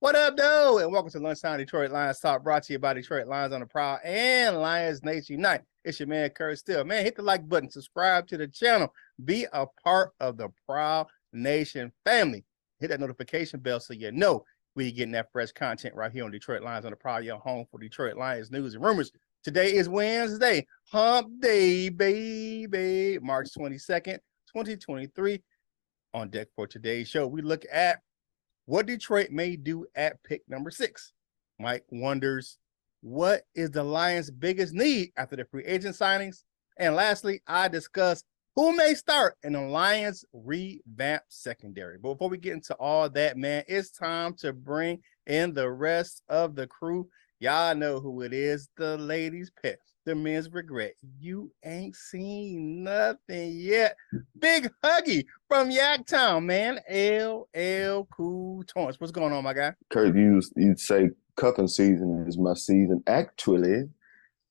What up, though? And welcome to Lunchtime Detroit Lions Talk, brought to you by Detroit Lions on the Prowl and Lions Nation Unite. It's your man, Curt Still. Man, hit the like button, subscribe to the channel, be a part of the Prowl Nation family. Hit that notification bell so you know when you're getting that fresh content right here on Detroit Lions on the Prowl, your home for Detroit Lions news and rumors. Today is Wednesday, Hump Day, baby, March 22nd, 2023. On deck for today's show, we look at what Detroit may do at pick number 6. Mike wonders, what is the Lions' biggest need after the free agent signings? And lastly, I discuss who may start in the Lions' revamped secondary. But before we get into all that, man, it's time to bring in the rest of the crew. Y'all know who it is, the ladies' pet, the men's regret. You ain't seen nothing yet. Big Huggy from Yaktown, man. LL Cool Torrance. What's going on, my guy? Curt, you'd say cuffing season is my season. Actually,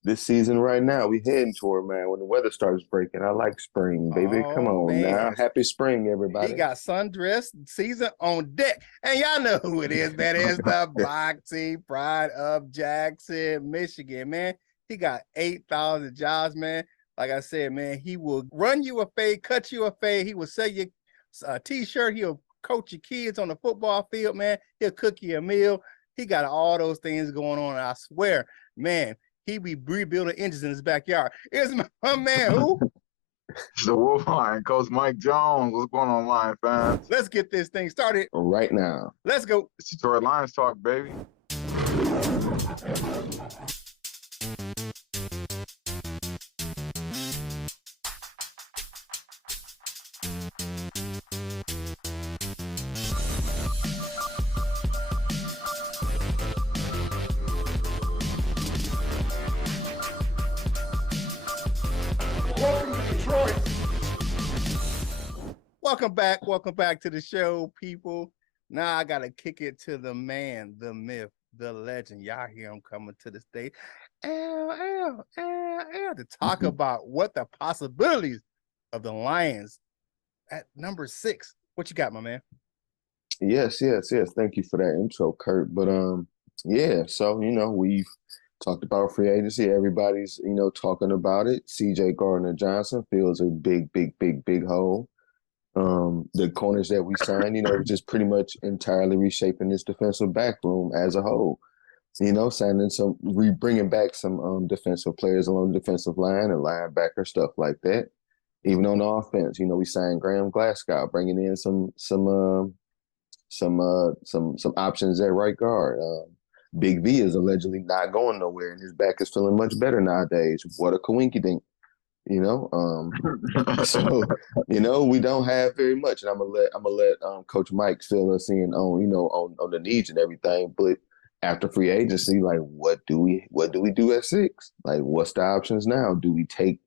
this season right now, we heading toward, man, when the weather starts breaking. I like spring, baby. Come on now. Happy spring, everybody. He got sundress season on deck. And y'all know who it is. That is the Block T Pride of Jackson, Michigan, man. He got 8,000 jobs, man. Like I said, man, he will run you a fade, cut you a fade. He will sell you a T-shirt. He'll coach your kids on the football field, man. He'll cook you a meal. He got all those things going on. And I swear, man, he be rebuilding engines in his backyard. It's my man, who? The Wolfline, Coach Mike Jones. What's going on, Lion fans? Let's get this thing started right now. Let's go. It's Detroit Lions Talk, baby. Welcome back to the show, people. Now I gotta kick it to the man, the myth, the legend. Y'all hear him coming to the stage. To talk about what the possibilities of the Lions at number 6. What you got, my man? Yes. Thank you for that intro, Curt. But yeah, so we've talked about free agency. Everybody's, talking about it. CJ Gardner-Johnson fills a big hole. The corners that we signed, just pretty much entirely reshaping this defensive back room as a whole. Signing bringing back some defensive players along the defensive line and linebacker, stuff like that. Even on the offense, we signed Graham Glasgow, bringing in some options at right guard. Big V is allegedly not going nowhere, and his back is feeling much better nowadays. What a coinky dink. So we don't have very much, and I'm gonna let Coach Mike fill us in on the needs and everything. But after free agency, like what do we do at 6? Like, what's the options now? Do we take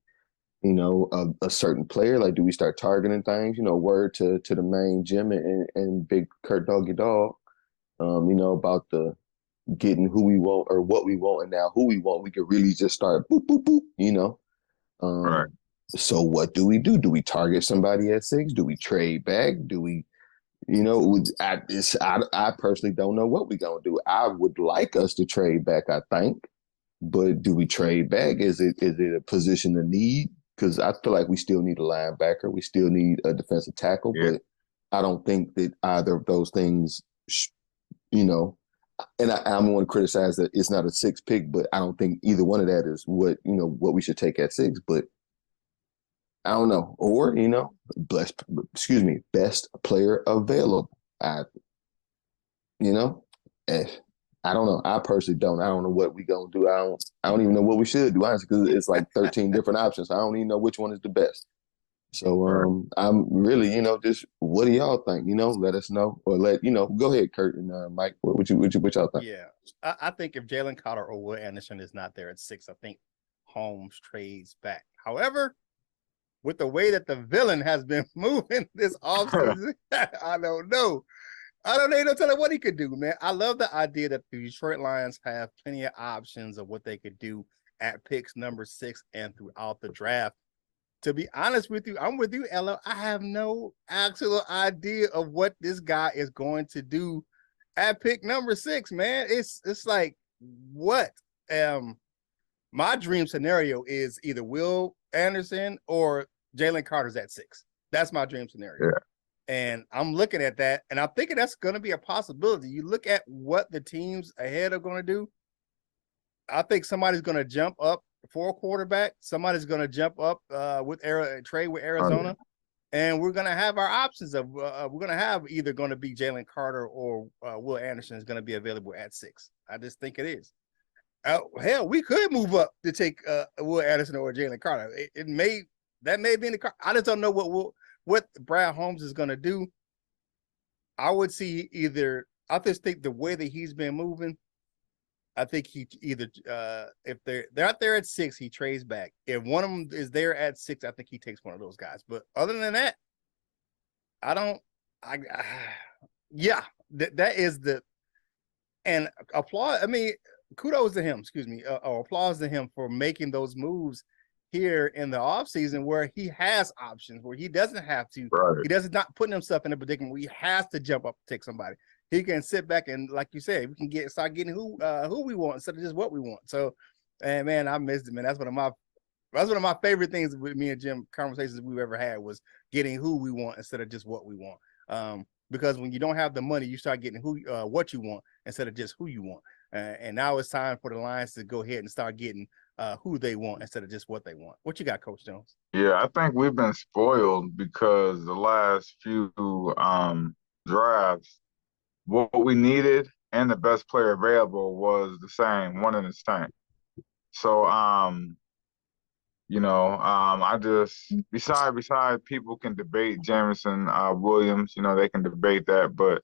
a certain player? Like, do we start targeting things? Word to the main Jim and Big Curt Doggy Dog. About the getting who we want or what we want, and now who we want. We could really just start boop boop boop. Right. So what do we do? Do we target somebody at 6? Do we trade back? Do we, I personally don't know what we're going to do. I would like us to trade back, I think, but do we trade back? Is it a position of need? Because I feel like we still need a linebacker. We still need a defensive tackle, but I don't think that either of those things, and I'm going to criticize that it's not a 6 pick, but I don't think either one of that is what we should take at 6. But I don't know. Or, best player available. I don't know. I personally don't. I don't know what we going to do. I don't even know what we should do, honestly, because it's like 13 different options. I don't even know which one is the best. So I'm really, just what do y'all think? Let us know, or go ahead, Curt and Mike. What y'all think? Yeah, I think if Jalen Carter or Will Anderson is not there at 6, I think Holmes trades back. However, with the way that the villain has been moving this offseason, I don't know. I don't even know telling what he could do, man. I love the idea that the Detroit Lions have plenty of options of what they could do at picks number 6 and throughout the draft. To be honest with you, I'm with you, Ella. I have no actual idea of what this guy is going to do at pick number 6, man. It's like what? My dream scenario is either Will Anderson or Jalen Carter's at 6. That's my dream scenario. Yeah. And I'm looking at that, and I'm thinking that's going to be a possibility. You look at what the teams ahead are going to do. I think somebody's going to jump up for a quarterback. Somebody's going to jump up with trade with Arizona. And we're going to have our options of we're going to have either going to be Jalen Carter or Will Anderson is going to be available at 6. I just think it is. Hell, we could move up to take Will Anderson or Jalen Carter. That may be in the car. I just don't know what Brad Holmes is going to do. I would see either. I just think the way that he's been moving, I think he either if they're out there at 6, he trades back. If one of them is there at 6, I think he takes one of those guys. But other than that, I don't. Yeah, that is the and applaud. I mean, kudos to him. Excuse me, or applause to him for making those moves here in the offseason where he has options, where he doesn't have to. Right. He doesn't not putting himself in a predicament where he has to jump up to take somebody. He can sit back and, like you said, we can start getting who we want instead of just what we want. So, and man, I missed it, man. That's one of my favorite things with me and Jim conversations we've ever had was getting who we want instead of just what we want. Because when you don't have the money, you start getting what you want instead of just who you want. And now it's time for the Lions to go ahead and start getting who they want instead of just what they want. What you got, Coach Jones? Yeah, I think we've been spoiled because the last few drafts, what we needed and the best player available was the same, one and the same. So, I just beside people can debate Jameson Williams, they can debate that, but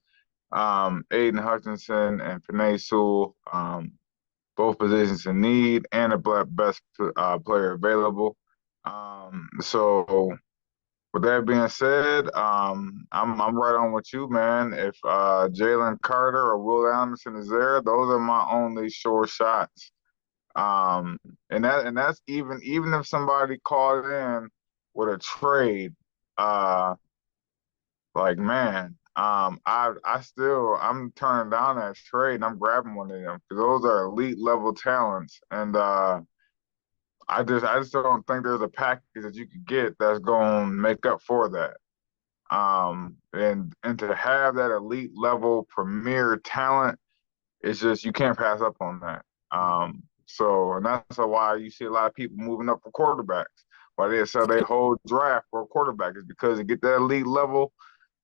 Aiden Hutchinson and Penei Sewell, both positions in need and the best player available. So with that being said, I'm right on with you, man. If Jalen Carter or Will Anderson is there, those are my only sure shots. And that's even if somebody called in with a trade, I'm turning down that trade and I'm grabbing one of them because those are elite level talents. And I just don't think there's a package that you could get that's going to make up for that. And to have that elite level premier talent, it's just you can't pass up on that. And that's why you see a lot of people moving up for quarterbacks. Why they sell their whole draft for a quarterback is because to get that elite level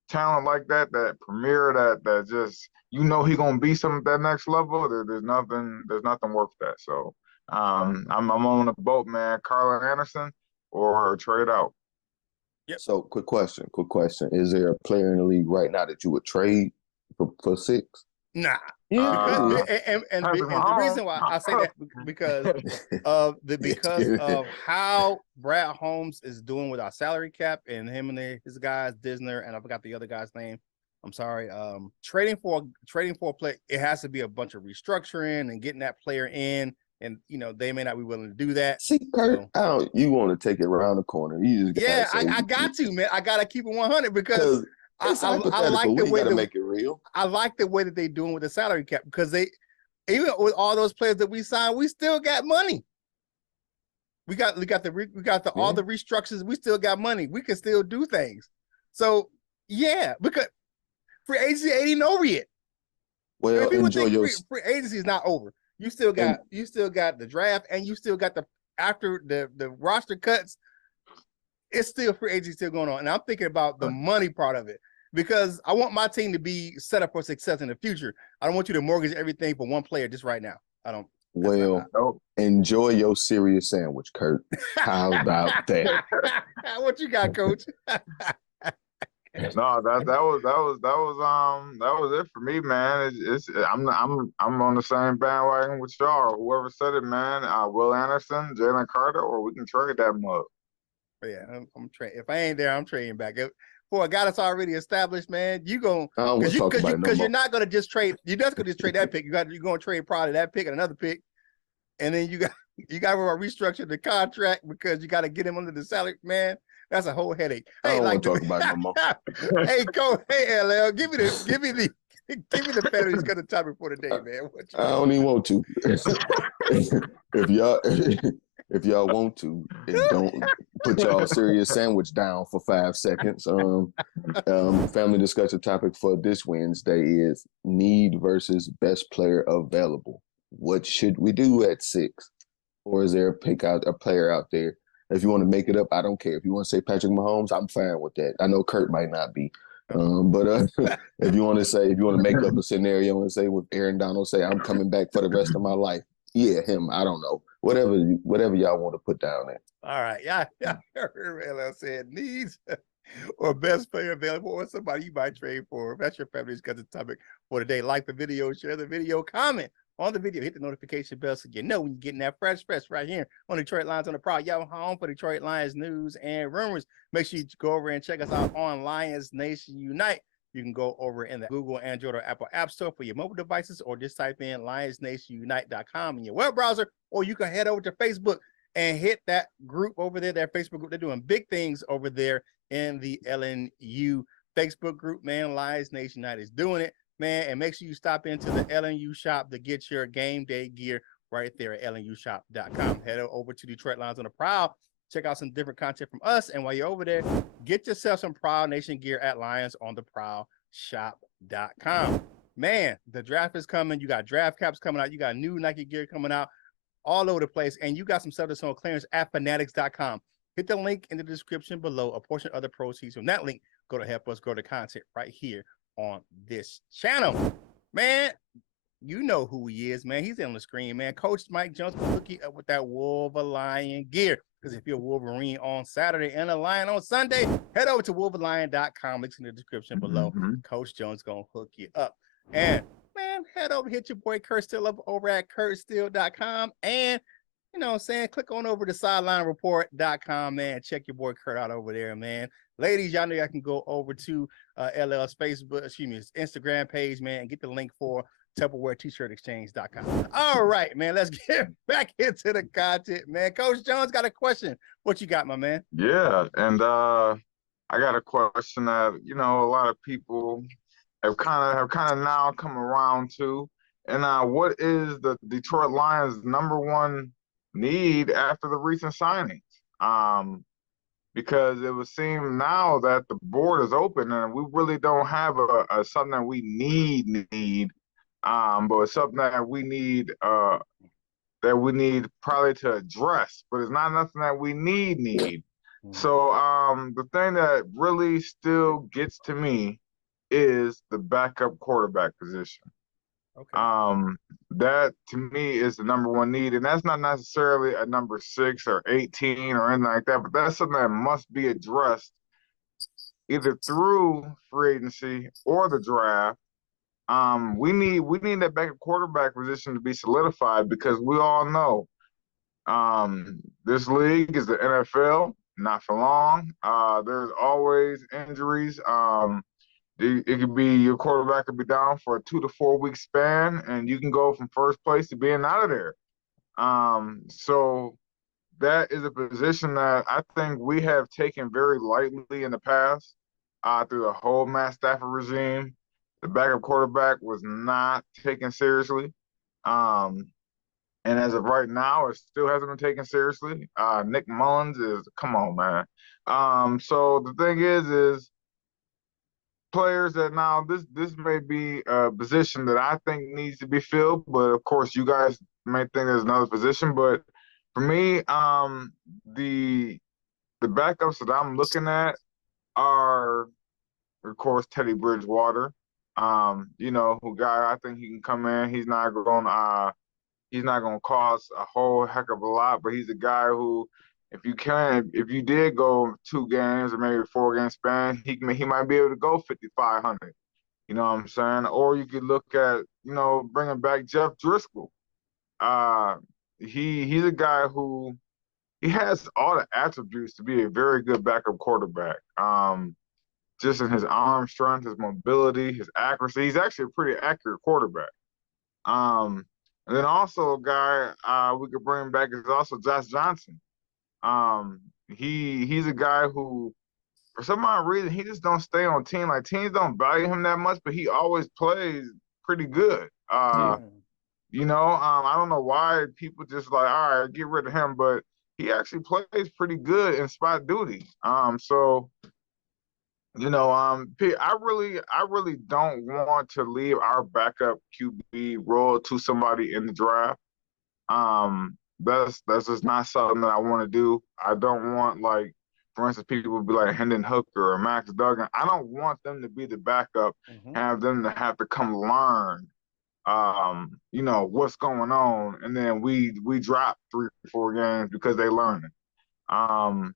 talent like that premier, that just he gonna be something at that next level. There's nothing worth that. So I'm on the boat, man. Carla Anderson or trade out. Yep. So quick question. Is there a player in the league right now that you would trade for 6? Nah. Yeah. And the reason why I say that because of how Brad Holmes is doing with our salary cap and him and his guys, Disner, and I forgot the other guy's name. I'm sorry. Trading for a player, it has to be a bunch of restructuring and getting that player in. And they may not be willing to do that. See, Kurt, you want to take it around the corner. You just I got to, man. I gotta keep it 100 because I like the way make it real. I like the way that they're doing with the salary cap because they, even with all those players that we signed, we still got money. We got all the restructures. We still got money. We can still do things. So yeah, because free agency ain't over yet. Well, enjoy your free agency is not over. You still got the draft, and you still got after the roster cuts. It's still free agency still going on, and I'm thinking about the money part of it because I want my team to be set up for success in the future. I don't want you to mortgage everything for one player just right now. I don't. Well, enjoy your serious sandwich, Kurt. How about that? What you got, Coach? No, that was it for me, man. I'm on the same bandwagon with y'all. Whoever said it, man. Will Anderson, Jalen Carter, or we can trade that mug. Yeah, I'm trading. If I ain't there, I'm trading back. For a guy that's already established, man, because you're not gonna just trade. You're not gonna just trade that pick. You're gonna trade probably that pick and another pick, and then you got to restructure the contract because you got to get him under the salary, man. That's a whole headache. I don't want to talk about it no more. Hey, Coach. Hey, LL, give me the Give me the Fanatics got the topic for today, man. I don't even want to. if y'all if y'all want to, and don't put y'all serious sandwich down for 5 seconds. Family discussion topic for this Wednesday is need versus best player available. What should we do at 6? Or is there a player out there? If you want to make it up, I don't care. If you want to say Patrick Mahomes, I'm fine with that. I know Curt might not be. But if you want to make up a scenario and say with Aaron Donald, say I'm coming back for the rest of my life. Yeah, him. I don't know. Whatever y'all want to put down there. All right. Yeah. Heard LL said needs or best player available or somebody you might trade for. That's your Family's got the topic for today. Like the video, share the video, comment on the video, hit the notification bell so you know when you're getting that fresh right here on Detroit Lions on the Prowl. Y'all home for Detroit Lions news and rumors. Make sure you go over and check us out on Lions Nation Unite. You can go over in the Google, Android, or Apple App Store for your mobile devices, or just type in lionsnationunite.com in your web browser, or you can head over to Facebook and hit that group over there, that Facebook group. They're doing big things over there in the LNU Facebook group, man. Lions Nation Unite is doing it, man. And make sure you stop into the LNU shop to get your game day gear right there at lnushop.com. Head over to Detroit Lions on the Prowl. Check out some different content from us. And while you're over there, get yourself some Prowl Nation gear at lionsontheprowlshop.com. Man, the draft is coming. You got draft caps coming out. You got new Nike gear coming out all over the place. And you got some stuff that's on clearance at fanatics.com. Hit the link in the description below. A portion of the proceeds from that link go to help us grow the content right here on this channel. Man, you know who he is, man. He's on the screen, man. Coach Mike Jones will hook you up with that Wolverine gear. Because if you're a Wolverine on Saturday and a Lion on Sunday, head over to wolverine.com. Links in the description below. Coach Jones going to hook you up. And, man, head over, hit your boy Curt Steele up over at curtsteele.com. And, you know what I'm saying, click on over to sidelinereport.com, man. Check your boy Curt out over there, man. Ladies, y'all know y'all can go over to LL's Facebook, his Instagram page, man, and get the link for Tupperware T-shirt exchange.com. All right, man, let's get back into the content, man. Coach Jones got a question. What you got, my man? Yeah, and I got a question that a lot of people have kind of now come around to. And what is the Detroit Lions' #1 need after the recent signings? Because it would seem now that the board is open and we really don't have a something that we need. But it's something that we need probably to address, but it's not nothing that we need. So the thing that really still gets to me is the backup quarterback position. Okay. That to me is the #1 need, and that's not necessarily a number 6 or 18 or anything like that, but that's something that must be addressed either through free agency or the draft. We need that backup quarterback position to be solidified because we all know this league is the NFL, not for long. There's always injuries. It could be your quarterback could be down for a 2 to 4 week span, and you can go from first place to being out of there. So that is a position that I think we have taken very lightly in the past through the whole Matt Stafford regime. The backup quarterback was not taken seriously. And as of right now, it still hasn't been taken seriously. Nick Mullins come on, man. So the thing is players that now this may be a position that I think needs to be filled, but of course you guys may think there's another position. But for me, the backups that I'm looking at are, of course, Teddy Bridgewater. Who guy I think he can come in. He's not going to cost a whole heck of a lot, but he's a guy who, if you did go 2 games or maybe 4 game span, he might be able to go 5,500. You know what I'm saying? Or you could look at bringing back Jeff Driscoll. He's a guy who he has all the attributes to be a very good backup quarterback. Just in his arm strength, his mobility, his accuracy. He's actually a pretty accurate quarterback. And then also a guy we could bring back is also Josh Johnson. He's a guy who for some odd reason, he just don't stay on team. Like teams don't value him that much, but he always plays pretty good. Yeah. I don't know why people just like, all right, get rid of him, but he actually plays pretty good in spot duty. I really don't want to leave our backup QB role to somebody in the draft. That's just not something that I want to do. I don't want, like, for instance, people would be like Hendon Hooker or Max Duggan. I don't want them to be the backup, have them to have to come learn, what's going on, and then we drop 3 or 4 games because they learning. Um,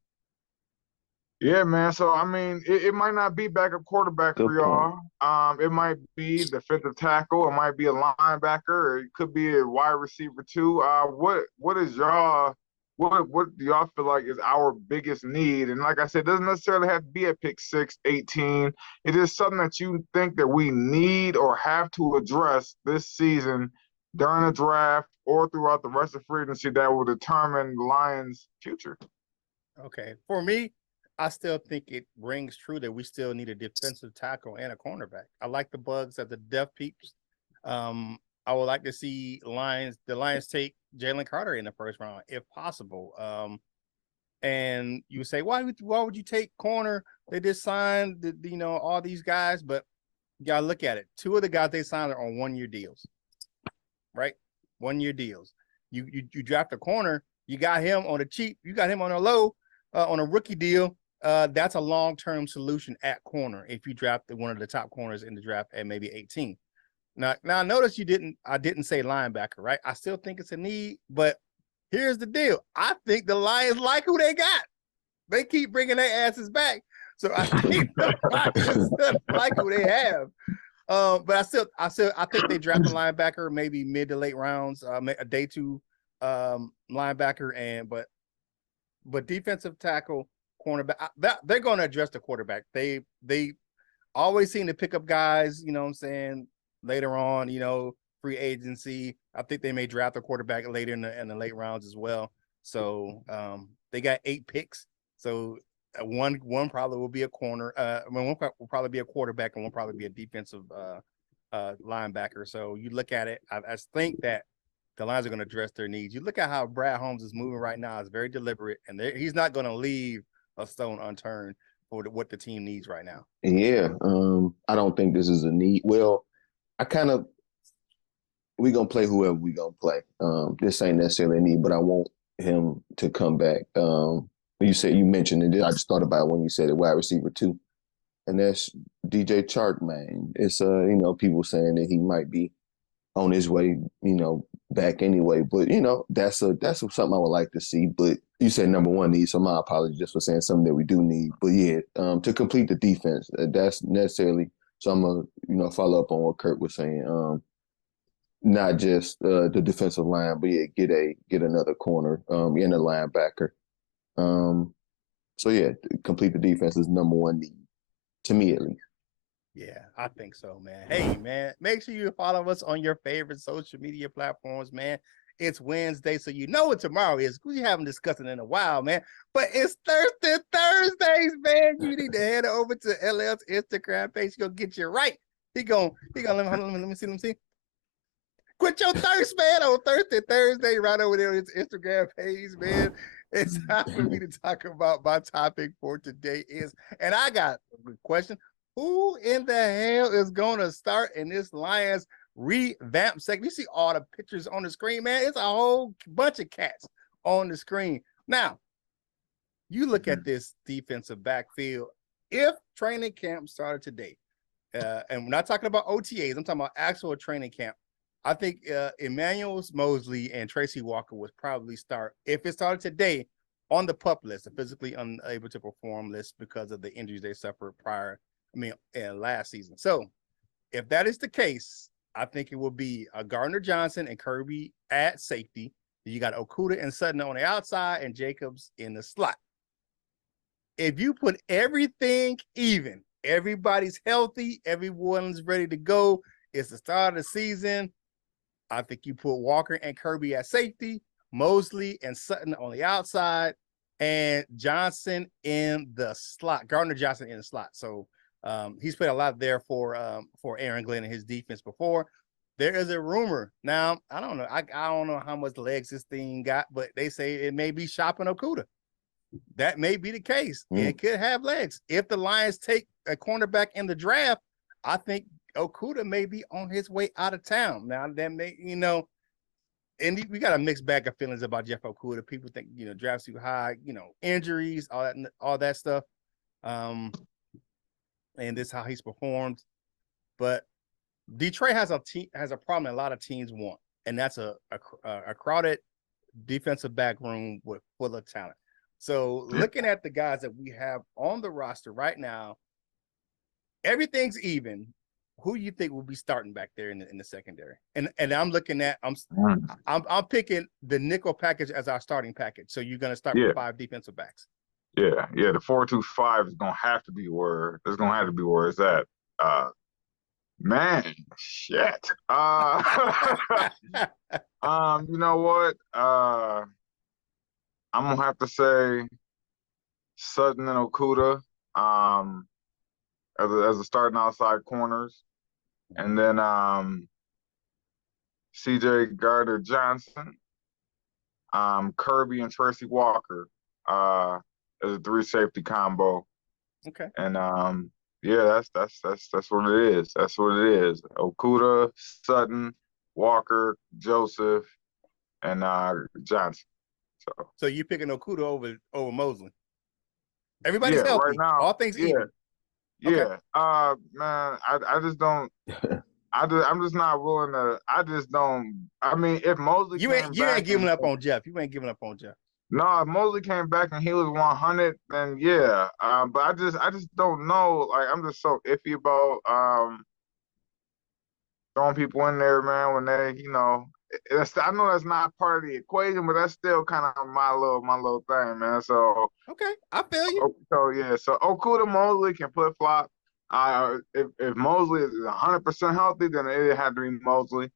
yeah, man. So I mean, it might not be backup quarterback Good for point. y'all. It might be defensive tackle. It might be a linebacker. Or it could be a wide receiver too. What is y'all? What do y'all feel like is our biggest need? And like I said, it doesn't necessarily have to be at pick 6, 18. It is something that you think that we need or have to address this season during the draft or throughout the rest of free agency that will determine the Lions' future. Okay. For me, I still think it rings true that we still need a defensive tackle and a cornerback. I like the Bugs at the depth peeps. I would like to see the Lions take Jalen Carter in the first round, if possible. And you say, why would you take corner? They just signed all these guys, but you gotta look at it. 2 of the guys they signed are on 1-year deals, right? 1-year deals. You draft a corner, you got him on the cheap, you got him on a low, on a rookie deal. That's a long-term solution at corner if you draft one of the top corners in the draft at maybe 18. Now notice I didn't say linebacker, right? I still think it's a need, but here's the deal. I think the Lions like who they got. They keep bringing their asses back. So I think the Lions like who they have. But I think they draft a linebacker, maybe mid to late rounds, a day 2 linebacker, but defensive tackle, cornerback, they're going to address the quarterback. They always seem to pick up guys, you know what I'm saying, later on, free agency. I think they may draft a quarterback later in the late rounds as well. So they got 8 picks. So one probably will be a corner. One will probably be a quarterback, and one probably be a defensive linebacker. So you look at it, I think that the Lions are going to address their needs. You look at how Brad Holmes is moving right now; it's very deliberate, and he's not going to leave a stone unturned for what the team needs right now. Yeah, I don't think this is a need. Well, we gonna play whoever we gonna play. This ain't necessarily a need, but I want him to come back. You mentioned it. I just thought about it when you said it, wide receiver 2, and that's DJ Chark, man. It's people saying that he might be on his way, back anyway. But that's something I would like to see. But you said number 1 need, so my apologies just for saying something that we do need. But yeah, to complete the defense, that's necessarily. So I'm gonna follow up on what Curt was saying. Not just the defensive line, but yeah, get another corner, and a linebacker. So yeah, complete the defense is number 1 need, to me at least. Yeah, I think so, man. Hey, man, make sure you follow us on your favorite social media platforms, man. It's Wednesday, so you know what tomorrow is. We haven't discussed it in a while, man. But it's Thursdays, man. You need to head over to LL's Instagram page. He's gonna get you right. He gonna let me see. Quit your thirst, man, on Thursday, right over there on his Instagram page, man. It's time for me to talk about my topic for today and I got a question. Who in the hell is going to start in this Lions revamp segment? You see all the pictures on the screen, man. It's a whole bunch of cats on the screen. Now, you look at this defensive backfield. If training camp started today, and we're not talking about OTAs, I'm talking about actual training camp, I think Emmanuel Mosley and Tracy Walker would probably start, if it started today, on the PUP list, the physically unable to perform list because of the injuries they suffered last season. So if that is the case, I think it will be Gardner Johnson and Kirby at safety. You got Okuda and Sutton on the outside and Jacobs in the slot. If you put everything even, everybody's healthy, everyone's ready to go, it's the start of the season, I think you put Walker and Kirby at safety, Mosley and Sutton on the outside, and Johnson in the slot. Gardner Johnson in the slot. So he's played a lot there for Aaron Glenn and his defense before. There is a rumor now. I don't know. I don't know how much legs this thing got, but they say it may be shopping Okudah. That may be the case. It could have legs. If the Lions take a cornerback in the draft, I think Okudah may be on his way out of town. Now that may, and we got a mixed bag of feelings about Jeff Okudah. People think, draft's too high, injuries, all that stuff. And this is how he's performed. But Detroit has a problem a lot of teams want, and that's a crowded defensive back room full of talent. So looking at the guys that we have on the roster right now, everything's even. Who do you think will be starting back there in the secondary? And I'm looking at I'm picking the nickel package as our starting package. So you're gonna start with 5 defensive backs. Yeah. The 4-2-5 is gonna have to be where it's at. Man, shit. You know what? I'm gonna have to say Sutton and Okudah as a starting outside corners, and then CJ Gardner Johnson, Kirby and Tracy Walker as a 3 safety combo. Okay. And that's what it is. That's what it is. Okudah, Sutton, Walker, Joseph, and Johnson. So you're picking Okudah over Mosley. Everybody's healthy. Right now, all things even. Yeah. Okay. Man, I just don't. I'm just not willing to. I just don't. I mean, if Mosley you ain't giving up on Jeff. You ain't giving up on Jeff. No, if Mosley came back and he was 100, then yeah. But I just don't know. Like, I'm just so iffy about throwing people in there, man. When they, I know that's not part of the equation, but that's still kind of my little thing, man. So okay, I feel you. So Okudah, Mosley can flip flop. If Mosley is 100% healthy, then it had to be Mosley.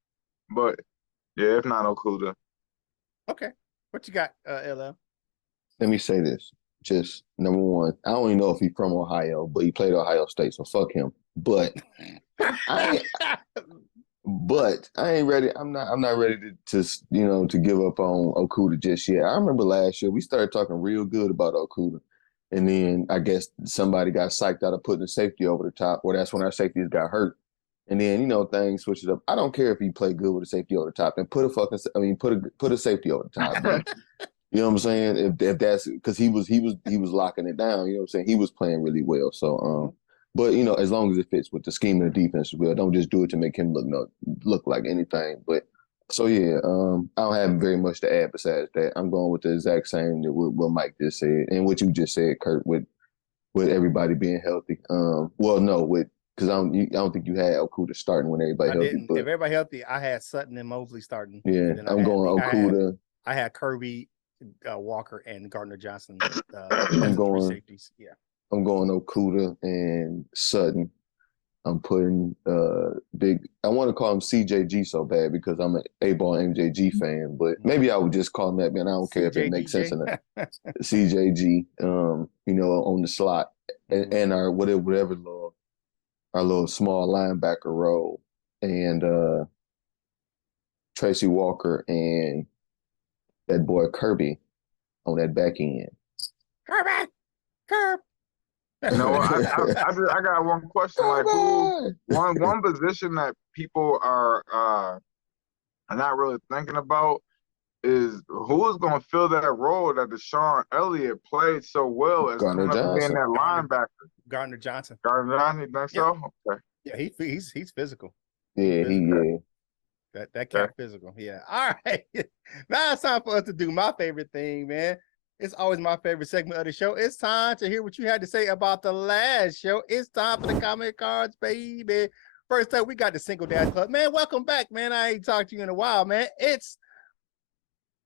But yeah, if not Okudah. Okay, what you got, LL? Let me say this. Just number one, I don't even know if he's from Ohio, but he played Ohio State, so fuck him. But I ain't ready. I'm not ready to give up on Okudah just yet. I remember last year we started talking real good about Okudah, and then I guess somebody got psyched out of putting a safety over the top. Well, that's when our safeties got hurt, and then things switched up. I don't care if he played good with a safety over the top, and put a safety over the top. Man. You know what I'm saying? If that's because he was locking it down. You know what I'm saying? He was playing really well. So but as long as it fits with the scheme of the defense as well, don't just do it to make him look like anything. But so yeah, I don't have very much to add besides that. I'm going with the exact same that what Mike just said and what you just said, Kurt, with everybody being healthy. Because I don't think you had Okudah starting when everybody healthy. But if everybody healthy, I had Sutton and Mosley starting. Yeah, I'm going Okudah. I had Kirby, Walker, and Gardner Johnson. I'm going safeties. Yeah. I'm going Okudah and Sutton. I'm putting I want to call him CJG so bad because I'm an A-ball MJG fan, but maybe I would just call him that, man. I don't care if it makes sense or not. CJG, on the slot and our whatever our little small linebacker role, and Tracy Walker and that boy Kirby on that back end. Kirby. I got one question. Like, one position that people are not really thinking about is who is going to fill that role that Deshaun Elliott played so well as coming up being that linebacker. Gardner Johnson. Gardner Johnson, you think so? Okay. Yeah, he's physical. Yeah, That cat physical. Yeah. All right. Now it's time for us to do my favorite thing, man. It's always my favorite segment of the show. It's time to hear what you had to say about the last show. It's time for the comment cards, baby. First up, we got the Single Dad Club. Man, welcome back, man. I ain't talked to you in a while, man. It's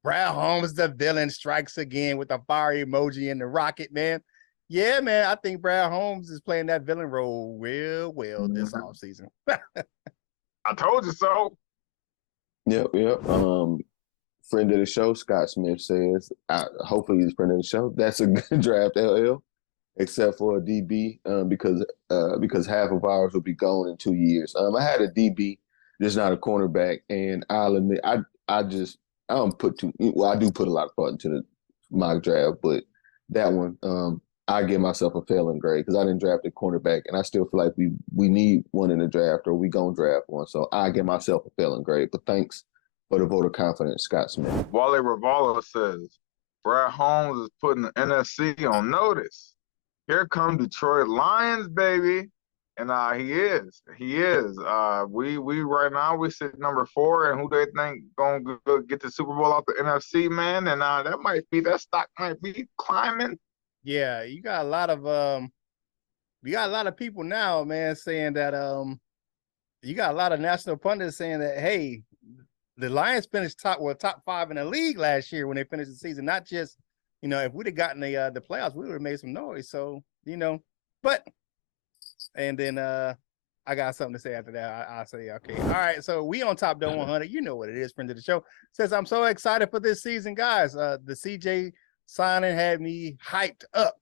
Brad Holmes, the villain, strikes again with the fire emoji and the rocket, man. Yeah, man, I think Brad Holmes is playing that villain role real well this offseason. I told you so. Yep. friend of the show, Scott Smith says, hopefully he's a friend of the show. That's a good draft, LL, except for a DB, because half of ours will be gone in 2 years. I had a DB, just not a cornerback, and I'll admit, I don't put I do put a lot of thought into the mock draft, but that one, I give myself a failing grade because I didn't draft a cornerback, and I still feel like we need one in the draft, or we gonna draft one. So I give myself a failing grade. But thanks for the vote of confidence, Scott Smith. Wally Ravala says, Brad Holmes is putting the NFC on notice. Here come Detroit Lions, baby. And he is. We right now we sit number 4, and who they think gonna go get the Super Bowl out the NFC, man. And that stock might be climbing. Yeah, you got a lot of people now, man, saying that you got a lot of national pundits saying that, hey, the Lions finished top 5 in the league last year when they finished the season. Not just, if we'd have gotten the playoffs, we would have made some noise. So, but and then I got something to say after that. I'll say, okay. All right. So we on Top Dome 100. You know what it is, friend of the show. Says, I'm so excited for this season, guys. The CJ signing had me hyped up.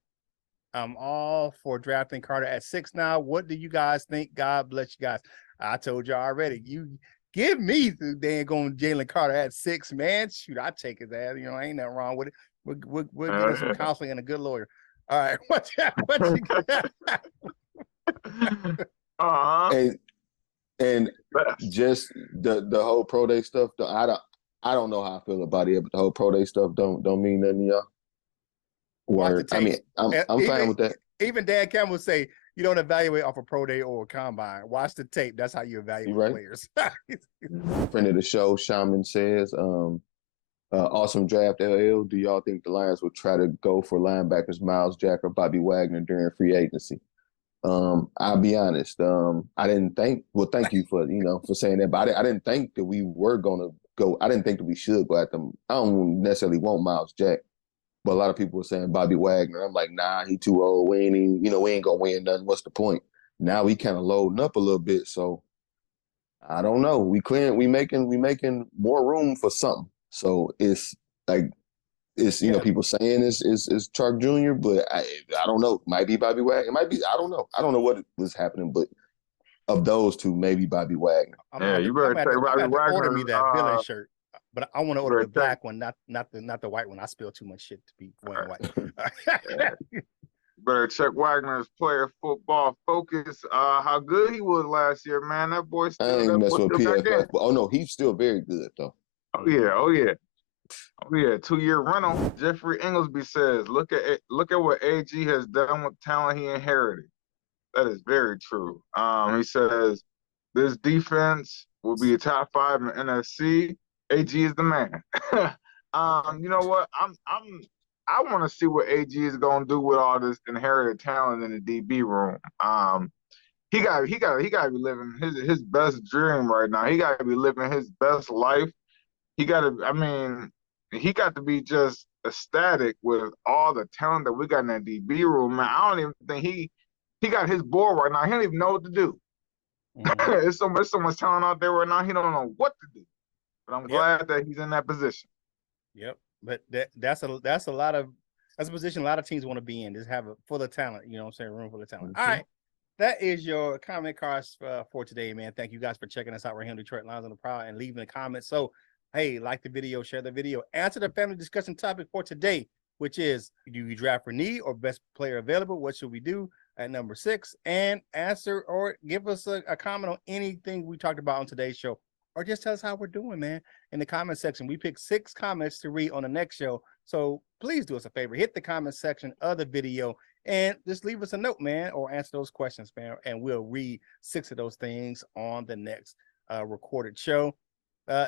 I'm all for drafting Carter at 6 now. What do you guys think? God bless you guys. I told you already. You give me the dang on Jalen Carter at 6, man. Shoot, I take his ass. Ain't nothing wrong with it. We'll get him some counseling and a good lawyer. All right. What you got? And just the whole pro day stuff. I don't know how I feel about it, but the whole pro day stuff don't mean nothing to y'all. Word. I mean, I'm fine with that. Even Dan Campbell say you don't evaluate off a pro day or a combine. Watch the tape. That's how you evaluate players. Friend of the show, Shaman says, awesome draft, LL. Do y'all think the Lions would try to go for linebackers Miles Jack or Bobby Wagner during free agency? I'll be honest. I didn't think. Well, thank you for saying that. But I didn't think that we were gonna go. I didn't think that we should go at them. I don't necessarily want Miles Jack, but a lot of people were saying Bobby Wagner. I'm like, nah, he too old. We ain't gonna win nothing. What's the point? Now we kind of loading up a little bit. So I don't know. We making more room for something. So it's like. People saying it's Chark Jr., but I don't know. Might be Bobby Wagner. It might be. I don't know. I don't know what was happening, but of those two, maybe Bobby Wagner. You better take Bobby Wagner. Order me that villain shirt, but I want to order the black one, not the white one. I spill too much shit to be wearing white. Better check Wagner's player football focus. How good he was last year, man. That boy still. I ain't messing with PFF. Oh no, he's still very good though. Oh yeah. 2-year rental. Jeffrey Inglesby says, look at what AG has done with talent he inherited. That is very true. He says this defense will be a top 5 in the NFC. AG is the man. You know what? I want to see what AG is gonna do with all this inherited talent in the DB room. He got to be living his best dream right now. He got to be living his best life. He got to be just ecstatic with all the talent that we got in that DB room, man. I don't even think he got his board right now. He don't even know what to do. Mm-hmm. There's so much talent out there right now. He don't know what to do. But I'm glad that he's in that position. Yep. But that's a position a lot of teams want to be in. Just have full of talent. You know what I'm saying? Room full of talent. Mm-hmm. All right. That is your comment cards for today, man. Thank you guys for checking us out right here on Detroit Lions on the Prowl and leaving a comment. So, hey, like the video, share the video, answer the family discussion topic for today, which is, do you draft for need or best player available? What should we do at number 6? And answer or give us a comment on anything we talked about on today's show, or just tell us how we're doing, man, in the comment section. We picked 6 comments to read on the next show. So please do us a favor, hit the comment section of the video and just leave us a note, man, or answer those questions, man. And we'll read 6 of those things on the next recorded show.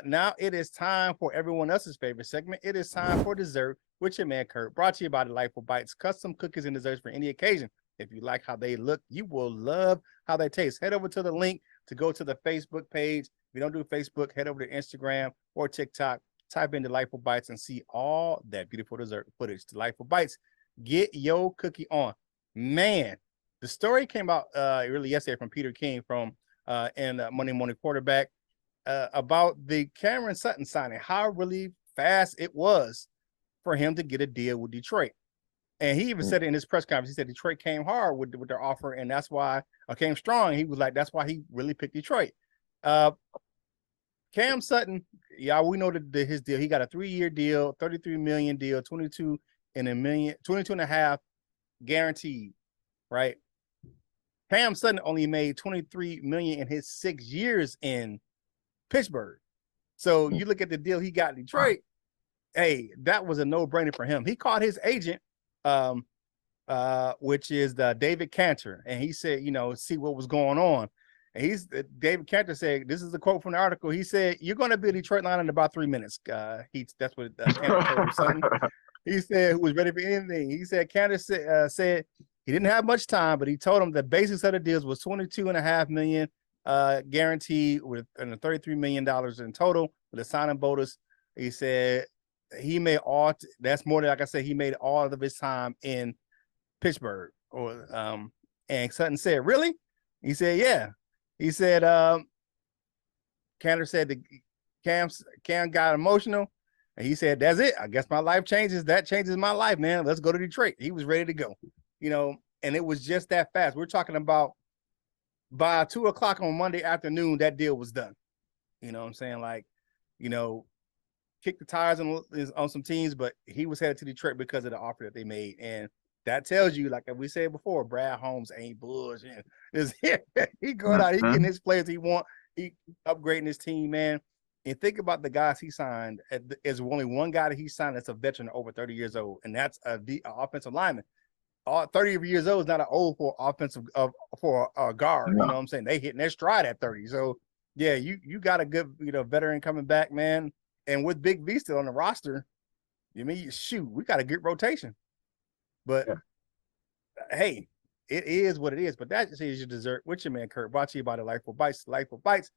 Now it is time for everyone else's favorite segment. It is time for dessert with your man Curt, brought to you by Delightful Bites, custom cookies and desserts for any occasion. If you like how they look, you will love how they taste. Head over to the link to go to the Facebook page. If you don't do Facebook, head over to Instagram or TikTok, type in Delightful Bites and see all that beautiful dessert footage. Delightful Bites, get your cookie on. Man, the story came out really yesterday from Peter King from in Monday Morning Quarterback. About the Cameron Sutton signing. How really fast it was for him to get a deal with Detroit. And he even said it in his press conference. He said Detroit came hard with their offer, and that's why I came strong. He was like, that's why he really picked Detroit. Cam Sutton, yeah, we know his deal. He got a 3-year deal, $33 million deal, 22 and a half guaranteed, right? Cam Sutton only made $23 million in his 6 years in Pittsburgh. So you look at the deal he got in Detroit. Hey, that was a no-brainer for him. He called his agent, which is David Cantor, and he said, see what was going on. And David Cantor said, this is a quote from the article. He said, "You're going to be a Detroit Lion in about 3 minutes." That's what Cantor told him something. He said, "Who was ready for anything?" He said, Cantor said he didn't have much time, but he told him the basics of the deals was $22.5 million guaranteed with $33 million in total with a signing bonus. He said he made that's more than, like I said, he made all of his time in Pittsburgh. And Sutton said, "Really?" He said, "Yeah." He said, Cantor said Cam got emotional. And he said, "That's it. I guess my life changes. That changes my life, man. Let's go to Detroit." He was ready to go, and it was just that fast. We're talking about by 2:00 on Monday afternoon, that deal was done. You know what I'm saying? Like, kick the tires on some teams, but he was headed to Detroit because of the offer that they made. And that tells you, like we said before, Brad Holmes ain't bullshit. He going out, he getting his players he want, he upgrading his team, man. And think about the guys he signed. There's only one guy that he signed that's a veteran over 30 years old, and that's a offensive lineman. 30 years old is not an old for offensive for a guard. No. You know what I'm saying? They hitting their stride at 30. So yeah, you got a good veteran coming back, man. And with Big V still on the roster, we got a good rotation. But hey, it is what it is. But that is your dessert with your man Curt, brought to you by the Life of Bites. Life of Bites.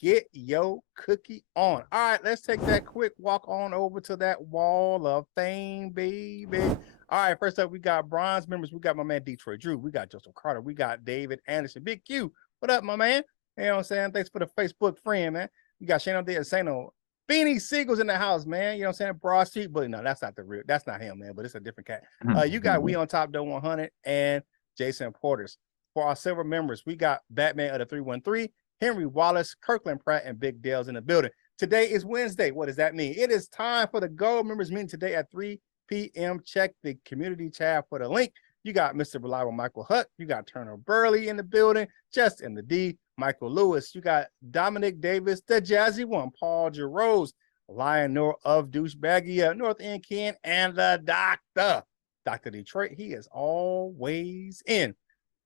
Get your cookie on. All right, let's take that quick walk on over to that wall of fame, baby. All right, first up, we got bronze members. We got my man Detroit Drew. We got Joseph Carter. We got David Anderson. Big Q. What up, my man? You know what I'm saying? Thanks for the Facebook friend, man. We got Shane there saying Beanie Siegel's in the house, man. You know what I'm saying? Broad Street, but no, that's not him, man. But it's a different cat. You got We on Top Though 100 and Jason Porters. For our silver members, we got Batman of the 313, Henry Wallace, Kirkland Pratt, and Big Dale's in the building. Today is Wednesday. What does that mean? It is time for the gold members meeting today at 3 p.m. Check the community tab for the link. You got Mr. Reliable Michael Hutt. You got Turner Burley in the building, Just in the D, Michael Lewis. You got Dominic Davis, the Jazzy One, Paul Jarose, Lionel of Douchebagia, North End Ken, and the Doctor. Dr. Detroit, he is always in.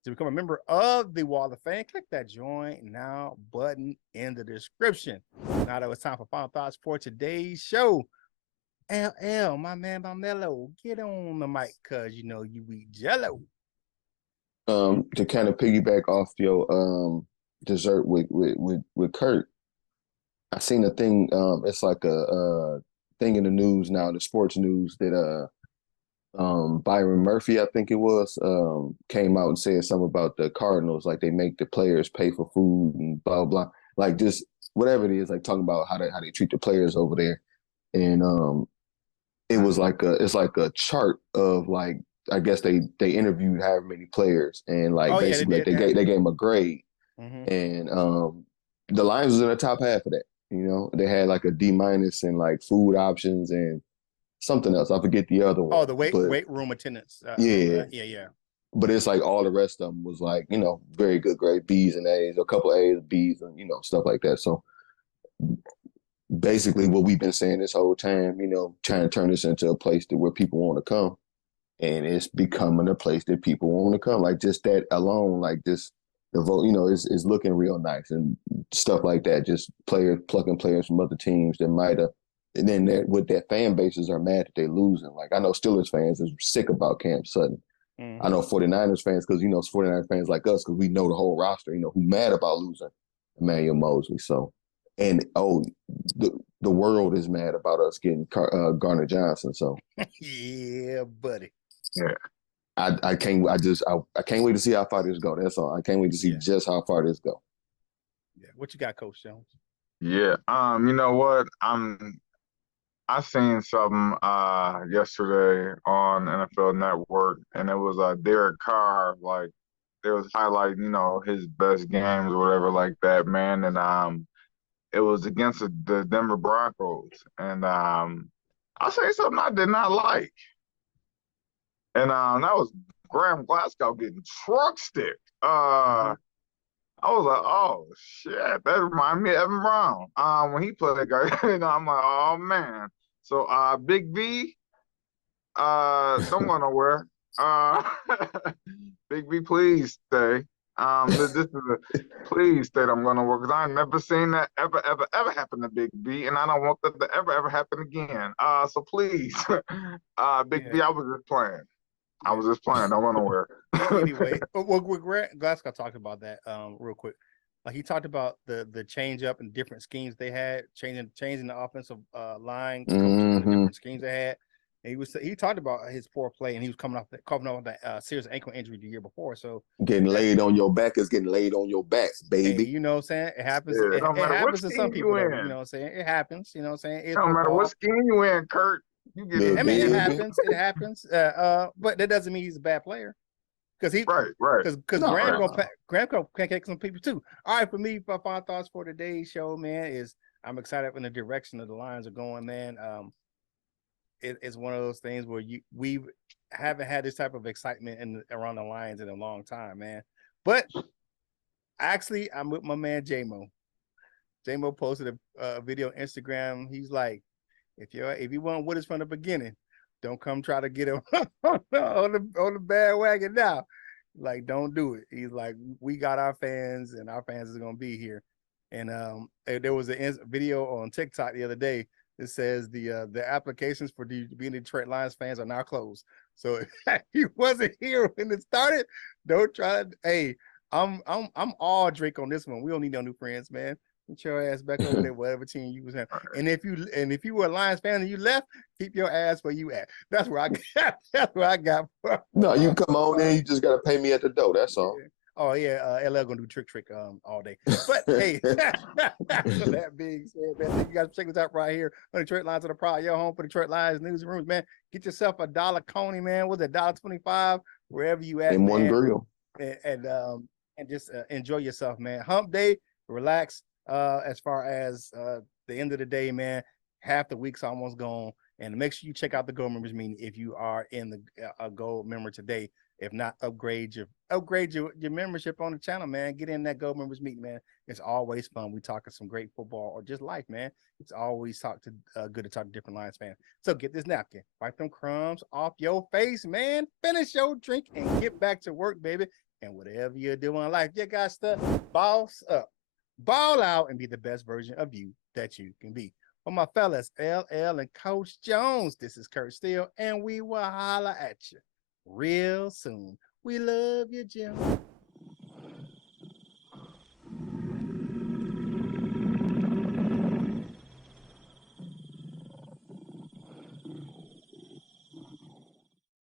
To become a member of the Wall of Fame, click that Join Now button in the description. Now that it's time for final thoughts for today's show. LL, my man, my mellow, get on the mic, cause you eat jello. To kind of piggyback off your dessert with Curt, I seen a thing. It's like a thing in the news now, the sports news, that Byron Murphy, I think it was, came out and said something about the Cardinals, like they make the players pay for food and blah blah, like just whatever it is, like talking about how they treat the players over there. And it was like it's like a chart of, like, I guess they interviewed however many players, and like basically they gave them a grade. And the Lions was in the top half of that. They had like a D- and like food options and something else. I forget the other one. Oh, the weight room attendance. Yeah. But it's like all the rest of them was like, very good grade, B's and A's, a couple A's, B's, and stuff like that. So basically what we've been saying this whole time, trying to turn this into a place where people want to come, and it's becoming a place that people want to come. Like just that alone, like this, the vote, is looking real nice and stuff like that. Just plucking players from other teams that might have. And then with that fan bases are mad that they're losing. Like I know Steelers fans is sick about Cam Sutton. I know 49ers fans, because 49ers fans like us, because we know the whole roster, who mad about losing Emmanuel Mosley. So, and the world is mad about us getting Garner Johnson. So yeah, buddy. Yeah. I can't wait to see how far this go. That's all. I can't wait to see just how far this go. Yeah. What you got, Coach Jones? Yeah. You know what? I seen something yesterday on NFL Network, and it was Derek Carr. Like, it was highlighting, his best games or whatever like that, man. And it was against the Denver Broncos, and I'll say something I did not like, and that was Graham Glasgow getting truck stick. I was like, oh shit, that reminded me of Evan Brown. When he played that guy, I'm like, oh man. So Big V, don't go nowhere. Big V, please stay. This is please stay. I'm gonna work because I've never seen that ever happen to Big V, and I don't want that to ever happen again. So please, Big V, I was just playing. I was just playing. Don't go nowhere. Anyway, well, Glasgow talked about that real quick. Like, he talked about the change up and different schemes they had, changing the offensive line, the different schemes they had. And he talked about his poor play, and he was coming off with that serious ankle injury the year before. So getting laid on your back is getting laid on your back, baby. hey, you know what I'm saying? It happens. Yeah, it happens to some people. You know what I'm saying? It happens. You know what I'm saying? It's no matter what scheme you in, Curt. You get Yeah, I mean, baby. it happens. But that doesn't mean he's a bad player. Because right. Because Graham can kick some people too. All right, for me, my final thoughts for today's show, man, is I'm excited in the direction that the Lions are going, man. It's one of those things where we haven't had this type of excitement around the Lions in a long time, man. But actually, I'm with my man J-Mo. J-Mo posted a video on Instagram. He's like, if you want with us from the beginning, don't come try to get him on the bandwagon now. Like, don't do it. He's like, we got our fans, and our fans is gonna be here. And there was a video on TikTok the other day that says the applications for being Detroit Lions fans are now closed. So if he wasn't here when it started, don't try to. Hey, I'm all Drake on this one. We don't need no new friends, man. Get your ass back over there, whatever team you was in. And if you were a Lions fan and you left, keep your ass where you at. That's where I got. That's where I got from. No, you come on in. You just gotta pay me at the door. That's all. Yeah. Oh yeah, LL gonna do trick all day. But hey, so that being said, man, you guys check this out right here on Detroit Lions of the Prowl, your home for Detroit Lions newsrooms, man. Get yourself a $1 Coney, man. What's it, $1.25 wherever you at, in man. one grill, and just enjoy yourself, man. Hump day, relax. As far as the end of the day, man, half the week's almost gone, and make sure you check out the Gold Members meeting if you are in the Gold member today. If not, upgrade your membership on the channel, man. Get in that Gold Members meeting, man. It's always fun. We talking some great football or just life, man. It's always good to talk to different Lions fans. So get this napkin, wipe them crumbs off your face, man. Finish your drink and get back to work, baby. And whatever you're doing in life, you got stuff, boss up. Ball out and be the best version of you that you can be. For my fellas, LL and Coach Jones, this is Curt Steele, and we will holla at you real soon. We love you, Jim.